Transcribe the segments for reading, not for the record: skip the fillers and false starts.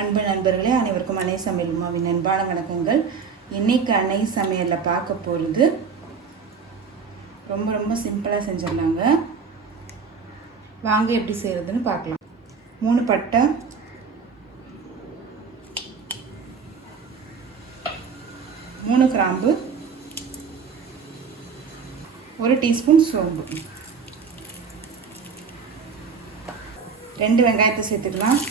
அன்பு நண்பர்களே, அனைவருக்கும் அன்னை சமையல் உமாவின் அன்பான வணக்கங்கள். இன்னைக்கு அன்னை சமையலில் பார்க்க போகிறது ரொம்ப ரொம்ப சிம்பிளாக செஞ்சிடலாங்க. வாங்க எப்படி செய்கிறதுன்னு பார்க்கலாம். 3 பட்டை, 3 கிராம்பு, 1 டீஸ்பூன் சோம்பு, 2 வெங்காயத்தை சேர்த்துக்கலாம்.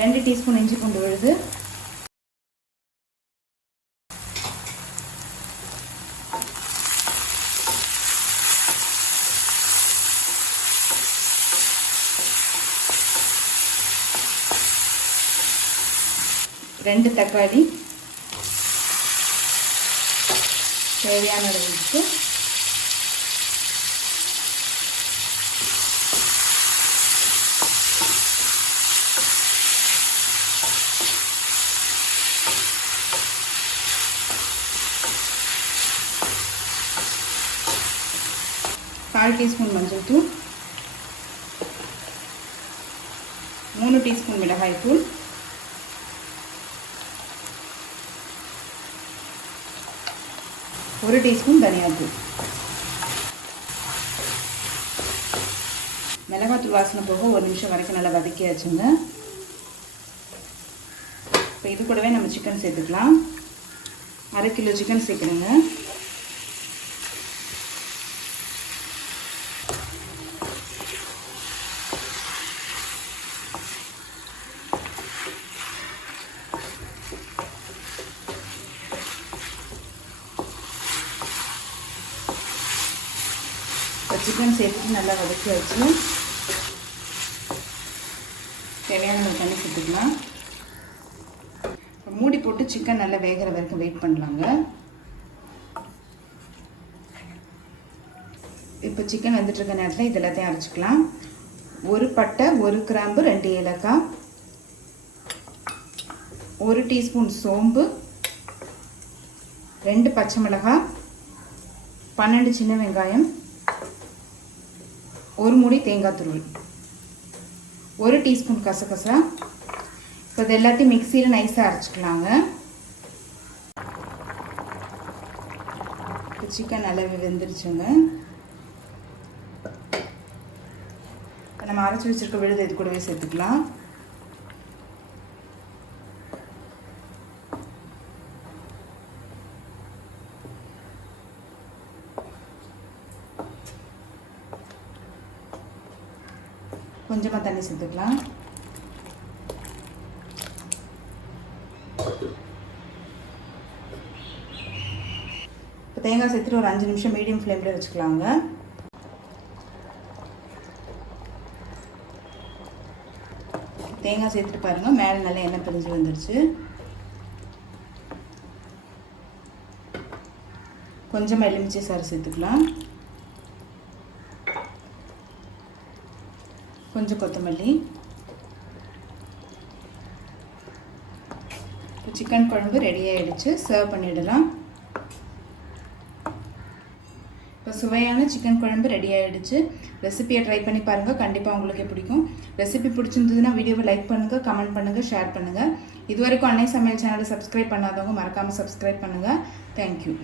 ரெண்டு டீஸ்பூன் இஞ்சி பூண்டு விழுது, ரெண்டு தக்காளி தேவையான அளவுக்கு, கால் டீஸ்பூன் மஞ்சள் தூள், 3 டீஸ்பூன் மிளகாய் தூள், 1 டீஸ்பூன் தனியாத்தூள். மிளகாத்தூள் வாசனை போக 1 நிமிஷம் வரைக்கும் நல்லா வதக்கியாச்சுங்க. இப்போ இது கூடவே நம்ம சிக்கன் சேர்த்துக்கலாம். 1/2 கிலோ சிக்கன் சேர்க்குறேங்க. சிக்கன் சேர்த்துட்டு நல்லா வதக்கி வச்சு தேவையான அளவு தண்ணி சேர்த்துக்கலாம். மூடி போட்டு சிக்கன் நல்லா வேகிற வரைக்கும் வெயிட் பண்ணலாங்க. இப்போ சிக்கன் வந்துட்டு இருக்க நேரத்தில் இது எல்லாத்தையும் அரைச்சிக்கலாம். 1 பட்டை, 1 கிராம்பு, 2 ஏலக்காய், 1 டீஸ்பூன் சோம்பு, 2 பச்சை மிளகாய், 12 சின்ன வெங்காயம், 1 மூடி தேங்காய் துருவல், 1 டீஸ்பூன் கசகசா. இப்போ இது எல்லாத்தையும் மிக்சியில் நைஸாக அரைச்சிக்கலாங்க. இப்போ சிக்கன் நல்லாவே வெந்துருச்சுங்க. இப்போ நம்ம அரைச்சி வச்சுருக்க விழுது இது கூடவே சேர்த்துக்கலாம். கொஞ்சமாக தண்ணி சேர்த்துக்கலாம். இப்போ தேங்காய் சேர்த்துட்டு ஒரு 5 நிமிஷம் மீடியம் ஃப்ளேமில் வச்சுக்கலாங்க. தேங்காய் சேர்த்துட்டு பாருங்கள், மேலே நல்லா எண்ணெய் பிரிஞ்சு வந்துடுச்சு. கொஞ்சமாக எலுமிச்சை சாறு சேர்த்துக்கலாம். கொஞ்சம் கொத்தமல்லி. சிக்கன் குழம்பு ரெடி ஆகிடுச்சு. சர்வ் பண்ணிடலாம். இப்போ சுவையான சிக்கன் குழம்பு ரெடி ஆகிடுச்சு. ரெசிபியை ட்ரை பண்ணி பாருங்கள், கண்டிப்பாக உங்களுக்கே பிடிக்கும். ரெசிபி பிடிச்சிருந்ததுன்னா வீடியோவை லைக் பண்ணுங்கள், கமெண்ட் பண்ணுங்கள், ஷேர் பண்ணுங்கள். இது வரைக்கும் அன்னை சமையல் சேனலை சப்ஸ்கிரைப் பண்ணாதவங்க மறக்காமல் சப்ஸ்கிரைப் பண்ணுங்கள். தேங்க்யூ.